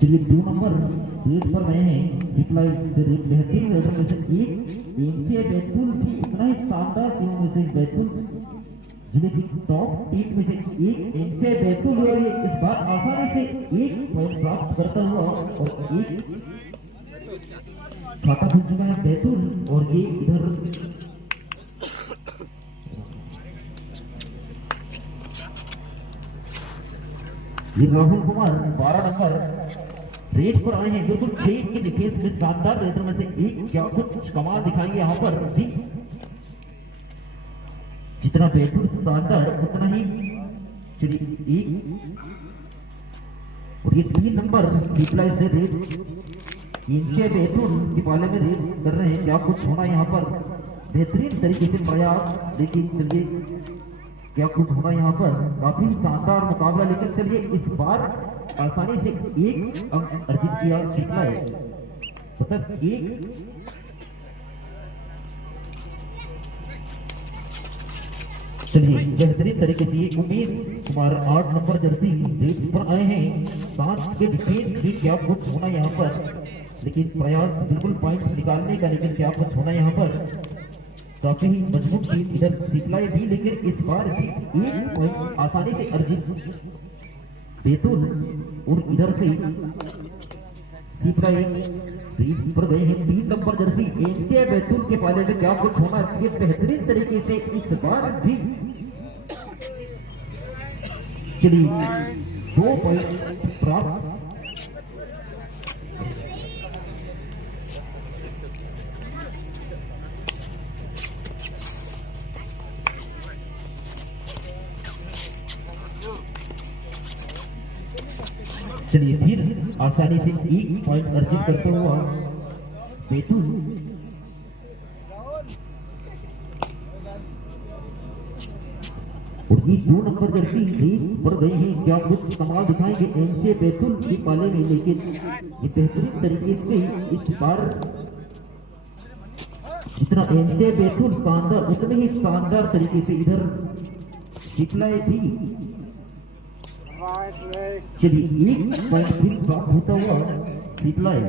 चलिए 2 number rate पर गए हैं रिप्लाई से रेट बेहतरीन रेडर में से एक एमसीए बैतूल भी इतना ही शानदार टीमों में से बैतूल जिले की टॉप टीम में से एक एमसीए बैतूल और ये इस बार आसानी से एक पॉइंट प्राप्त करता हुआ और एक खाता खुल चुका है बैतूल और ये इधर ये राहुल कुमार 12 नंबर रेड पर आए हैं बिल्कुल 6 की डिफेंस में शानदार रेडर में से एक क्या कुछ कमाल दिखाएंगे यहाँ पर भी जितना बैतूल शानदार उतना ही चलिए एक और ये 3 नंबर रिप्लाई से रेड इनके बैतूल दीपाले में रेड कर रहे हैं क्या कुछ होना यहाँ पर बेहतरीन तरीके से प्रयास लेकिन चलिए क्या कुछ होना यहाँ पर काफी शानदार मुकाबला लेकिन चलिए इस बार आसानी से एक अंक अर्जित किया रिप्लाई मतलब एक चलिए बेहतरीन तरीके से ये Umesh Kumar 8 number Jersey red पर आए हैं 7 के डिफेंस भी क्या कुछ होना यहाँ पर लेकिन प्रयास बिल्कुल पॉइंट निकालने का लेकिन क्या कुछ होना यहाँ पर काफी मजबूत टीम इधर सिप्लाई भी लेकिन इस बार भी एक पॉइंट आसानी से अर्जित बैतूल और इधर से सिप्लाई पर गए हैं 3 नंबर जर्सी एमसीए बैतूल के पाले में क्या कुछ होना चाहिए बेहतरीन तरीके से इस बार भी चलिए 2 पॉइंट प्राप्त चलिए फिर आसानी से एक पॉइंट अर्जित करते हुआ बैतूल और ये 2 नंबर जर्सी रेड पर गए हैं क्या कुछ कमाल दिखाएंगे एमसीए बैतूल के पाले में लेकिन ये बेहतरीन तरीके से इस बार जितना एमसीए बैतूल शानदार उतने ही शानदार तरीके से इधर सिप्लाई भी चलिए एक पॉइंट फिर प्राप्त होता हुआ सिप्लाई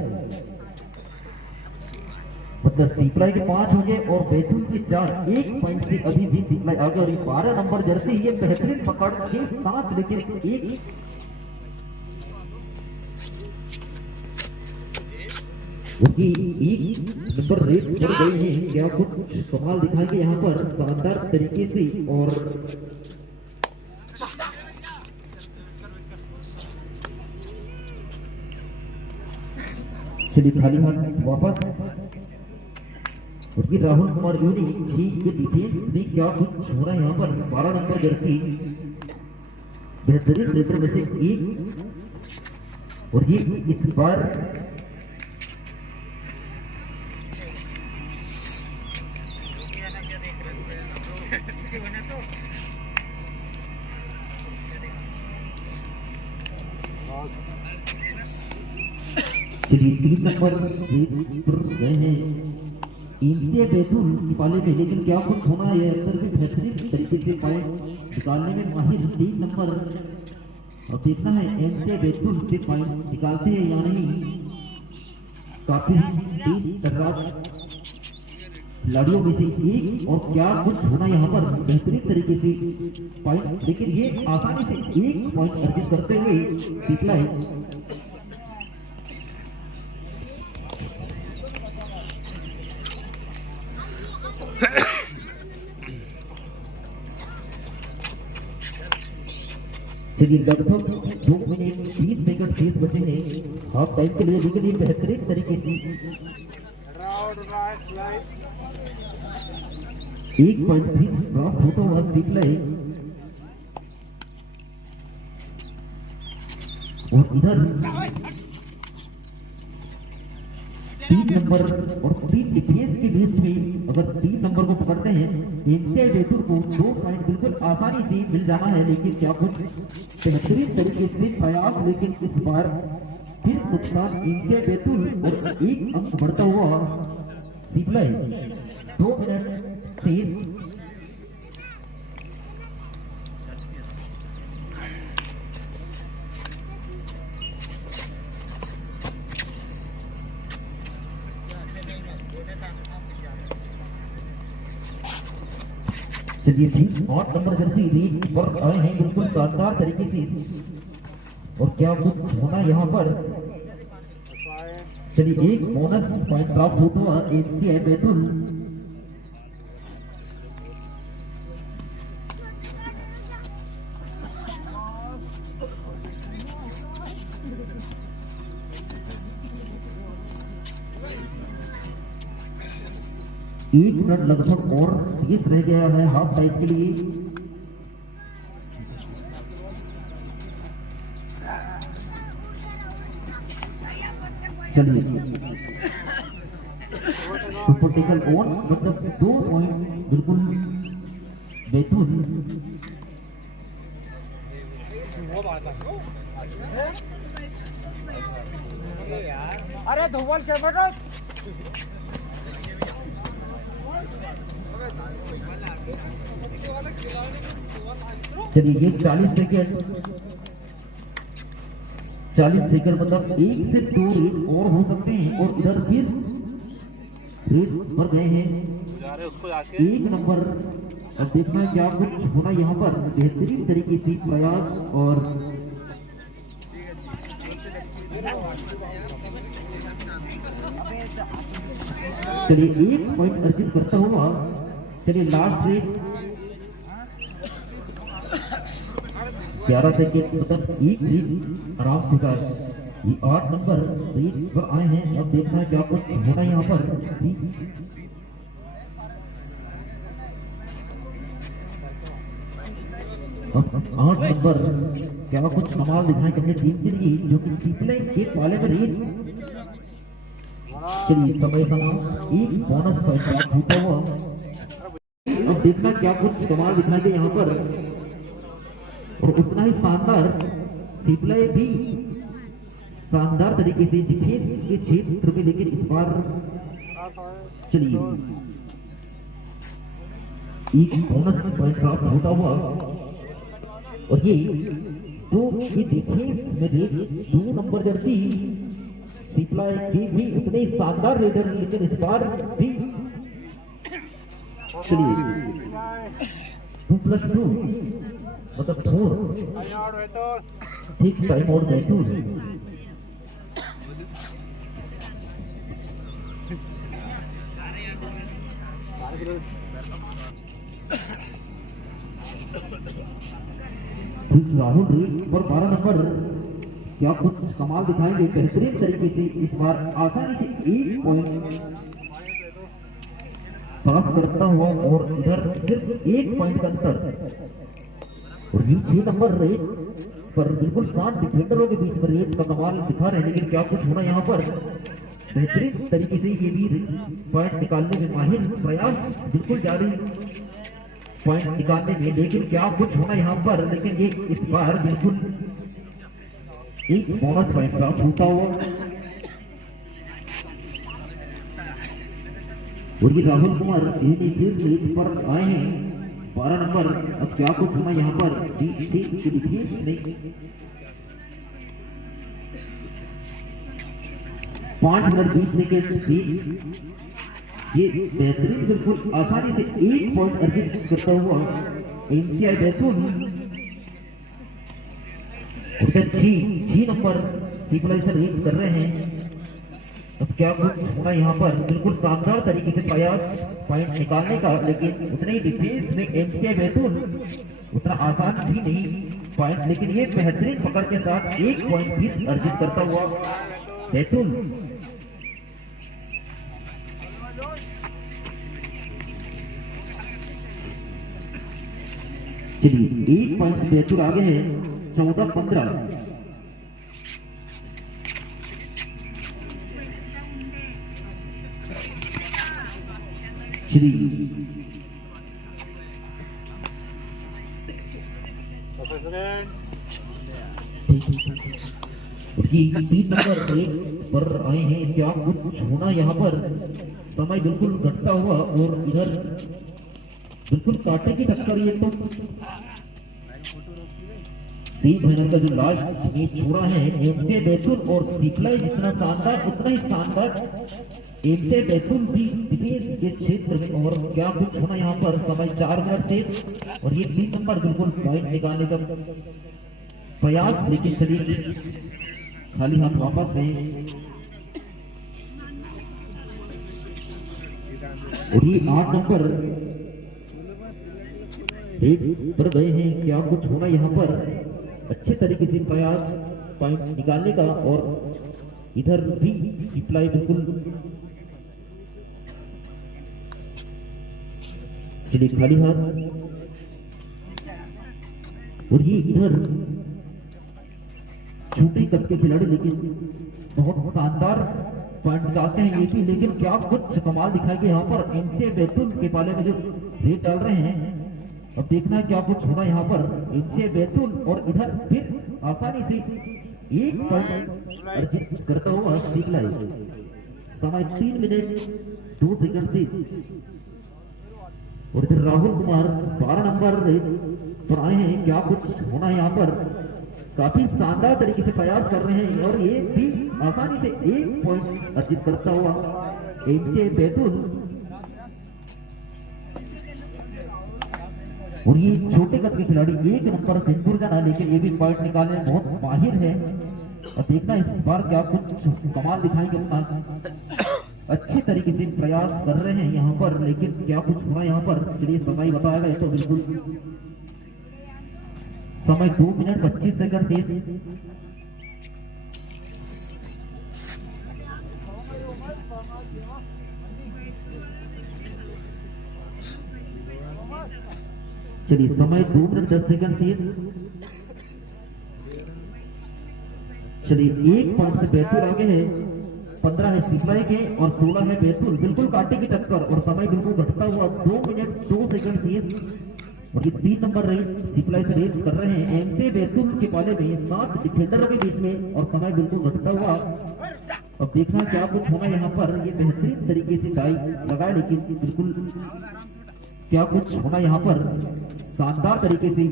मतलब सिप्लाई के 5 हो गए और बैतूल के 4 एक पॉइंट से अभी भी सिप्लाई आगे और 12 नंबर जर्सी ये बेहतरीन पकड़ के साथ लेकिन एक एक नंबर रेट कर गए हैं क्या कुछ कमाल दिखाएंगे यहाँ पर शानदार तरीके से और चलिए खाली हाथ वापस और ये राहुल कुमार यूनी 6 के डिफेंस में क्या कुछ हो रहा है यहाँ पर 12 नंबर जर्सी बेहतरीन रेडर में से एक और ये इस बार चलिए 3 नंबर गए हैं एमसीए बैतूल पाले में लेकिन क्या कुछ होना है अंदर भी बेहतरीन तरीके से पॉइंट निकालने में माहिर 3 नंबर और देखना है एमसीए बैतूल से पॉइंट निकालते हैं या नहीं काफी तेज टकराव खिलाड़ियों में से एक और क्या कुछ होना यहाँ पर बेहतरीन तरीके से पॉइंट लेकिन ये आसानी से एक पॉइंट अर्जित करते हुए सिप्लाई चलिए लगभग 2 मिनट 20 सेकंड शेष बचे हैं हाफ टाइम के लिए लेकिन ये बेहतरीन तरीके से एक पॉइंट भी प्राप्त होता हुआ सिप्लाई और इधर 3 नंबर और 3 डिफेंस के बीच में अगर 3 नंबर को पकड़ते हैं एमसीए बैतूल को 2 पॉइंट बिल्कुल आसानी से मिल जाना है लेकिन क्या कुछ बेहतरीन तरीके से प्रयास लेकिन इस बार फिर नुकसान एमसीए बैतूल और एक अंक बढ़ता हुआ सिप्लाई 2 मिनट शेष चलिए ठीक 8 नंबर जर्सी रीड पर आए हैं बिल्कुल शानदार तरीके से, और क्या कुछ होना यहाँ पर। चलिए एक बोनस पॉइंट प्राप्त होता हुआ एमसीआई बैतूल। एक मिनट लगभग और शेष रह गया है हाफ टाइम के लिए। चलिए सुपर टेकल ऑन, मतलब 2 पॉइंट बिल्कुल बैतूल। अरे धोबल के बेटा चलिए ये 40 सेकंड मतलब 1 से 2 रेट और हो सकते हैं, और इधर फिर रेट बढ़ गए हैं 1 नंबर। अब देखना है क्या कुछ होना यहाँ पर। बेहतरीन तरीके से प्रयास, और चलिए 1 पॉइंट अर्जित करता हुआ। चलिए लास्ट रेट 11 सेकेंड मतलब 1 रेट आराम से का। ये 8 नंबर रेट पर आए हैं। अब देखना है क्या कुछ होना यहाँ पर। अब 8 नंबर क्या कुछ कमाल दिखाएंगे अपनी टीम के लिए, जो कि सीपले एक वाले में रेट। चलिए समय एक बोनस पॉइंट जीता हुआ। अब देखना क्या कुछ कमाल दिखाएंगे यहाँ पर, और उतना ही शानदार सीपले भी शानदार तरीके से डिफेंस के क्षेत्र में, लेकिन इस बार चलिए एक बोनस पॉइंट प्राप्त होता हुआ। और ये डिफेंस में 2 नंबर जर्सी सीपला की भी उतने शानदार रेडर, लेकिन इस बार भी चलिए 2+2 मतलब 4 ठीक time out Betul. Rahul red पर 12 नंबर क्या कुछ कमाल दिखाएंगे बेहतरीन तरीके से। इस बार आसानी से 1 पॉइंट प्राप्त करता हुआ, और इधर सिर्फ 1 पॉइंट का अंतर। और ये 6 नंबर रेड पर बिल्कुल 7 डिफेंडरों के बीच में रेड का कमाल दिखा रहे हैं, लेकिन क्या कुछ होना यहाँ पर। बेहतरीन तरीके से ये भी पॉइंट निकालने में माहिर, प्रयास बिल्कुल जारी पॉइंट निकालने में, लेकिन क्या कुछ होना यहाँ पर। लेकिन ये इस बार बिल्कुल एक बोनस पॉइंट प्राप्त होता हुआ। और ये राहुल कुमार फिर पर आए हैं 12 नंबर। अब क्या कुछ होना यहाँ पर। 5 मिनट 20 सेकेंड ये बेहतरीन बिल्कुल आसानी से 1 पॉइंट अर्जित करता हुआ एमसीआई बैतूल। 6 नंबर सिविलाइजर रेड कर रहे हैं। अब क्या कुछ होना यहाँ पर। बिल्कुल शानदार तरीके से प्रयास पॉइंट निकालने का, लेकिन उतने ही डिफेंस में एमसीआई बैतूल उतना आसान भी नहीं पॉइंट, लेकिन ये बेहतरीन पकड़ के साथ 1 पॉइंट भी अर्जित करता हुआ बैतूल। चलिए 1 पॉइंट बैतूल आगे है 14-15। श्री 3 नंबर पर आए हैं। क्या कुछ होना यहाँ पर। समय बिल्कुल घटता हुआ, और इधर बिल्कुल कांटे की टक्कर। ये तो सी फाइनल का जो लास्ट मैच छोड़ा है एमसीआई बैतूल और सीपला, जितना शानदार उतना ही शानदार इनसे बैतूल भी डिफेंस के क्षेत्र में और क्या कुछ होना यहाँ पर समय 4 मिनट से और ये 3 नंबर बिल्कुल पॉइंट निकालने का प्रयास, लेकिन चलिए खाली हाथ वापस गए और ये 8 नंबर रेड पर गए हैं। क्या कुछ होना यहाँ पर अच्छे तरीके से प्रयास पॉइंट निकालने का और इधर भी सिप्लाई बिल्कुल चलिए खाली हाथ और ये इधर छोटे कद के खिलाड़ी लेकिन बहुत शानदार पॉइंट निकालते हैं ये भी, लेकिन क्या कुछ कमाल दिखाएंगे यहाँ पर एमसी बैतूल के पाले में जो रेट डाल रहे हैं। अब देखना है क्या कुछ होना यहाँ पर एमसी बैतूल और इधर फिर आसानी से 1 पॉइंट अर्जित करता हुआ सिप्लाई। समय 3 मिनट 2 सेकंड से और इधर राहुल कुमार 12 नंबर पर आए हैं। क्या कुछ होना है यहाँ पर काफी शानदार तरीके से प्रयास कर रहे हैं और ये भी आसानी से 1 पॉइंट अर्जित करता हुआ एमसी बैतूल। और ये छोटे कद के खिलाड़ी 1 नंबर सिंदूर जाना, लेकिन ये भी पॉइंट निकालने में बहुत माहिर है और देखना इस बार क्या कुछ कमाल दिखाएंगे। अपना अच्छे तरीके से प्रयास कर रहे हैं यहाँ पर, लेकिन क्या कुछ हुआ यहाँ पर चलिए समय बताया गया तो बिल्कुल समय 2 मिनट 25 सेकंड से चलिए समय 2 मिनट 10 सेकंड से चलिए 1 पॉइंट से बैतूल आगे है। 15 है सिप्लाई के और 16 है बैतूल, बिल्कुल कांटे की टक्कर और समय बिल्कुल घटता हुआ 2 मिनट 2 सेकंड से और ये 3 नंबर रेट सिप्लाई से रेट कर रहे हैं एमसी बैतूल के पाले में 7 डिफेंडरों के बीच में और समय बिल्कुल घटता हुआ। अब देखना क्या कुछ होगा यहाँ पर, ये बेहतरीन तरीके से टाई लगाए, लेकिन बिल्कुल क्या कुछ होना यहाँ पर शानदार तरीके से।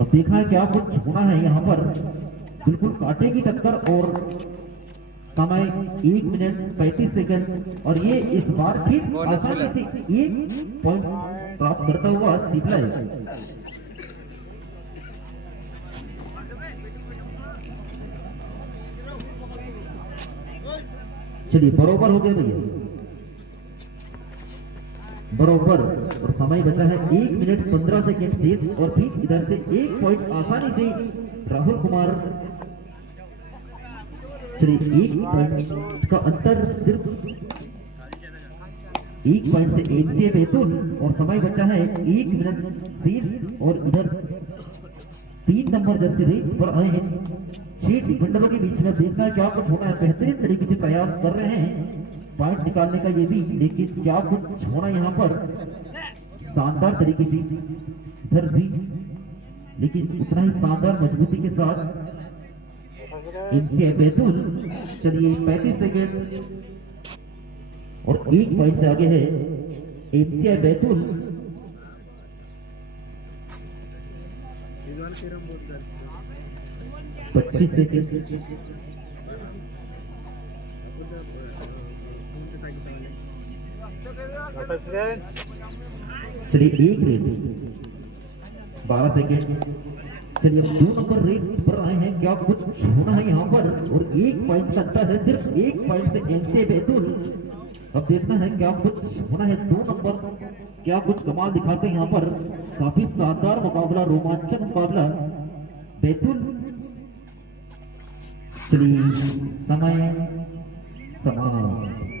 अब देखना है क्या कुछ होना है यहाँ पर, बिल्कुल कांटे की टक्कर और समय 1 मिनट 35 सेकंड और ये इस बार फिर आसानी से 1 पॉइंट प्राप्त करता हुआ सिप्लाई। चलिए बरोबर हो गया भैया, बरोबर और समय बचा है 1 मिनट 15 सेकंड शेष और फिर इधर से 1 पॉइंट आसानी से राहुल कुमार। चलिए 1 पॉइंट का अंतर, सिर्फ 1 पॉइंट से एमसी बैतूल और समय बचा है 1 मिनट शेष और इधर 3 नंबर जर्सी रेट पर आए हैं 6 डिफेंडरों के बीच में। देखना है क्या कुछ होना है, बेहतरीन तरीके से प्रयास कर रहे हैं पॉइंट निकालने का ये भी, लेकिन क्या कुछ होना यहाँ पर शानदार तरीके से इधर भी, लेकिन उतना ही शानदार मजबूती के साथ एमसी बैतूल। चलिए 35 सेकंड और 1 पॉइंट से आगे है एमसी बैतूल। पच्चीस सेकंड चलिए 1 रेट 12 सेकंड। चलिए अब 2 नंबर रेट पर आए हैं, क्या कुछ होना है यहाँ पर और 1 पॉइंट का अंतर है, सिर्फ 1 पॉइंट से एमसी बैतूल। अब देखना है क्या कुछ होना है, 2 नंबर क्या कुछ कमाल दिखाते हैं यहाँ पर। काफी शानदार मुकाबला, रोमांचक मुकाबला बैतूल। चलिए समय समाप्त।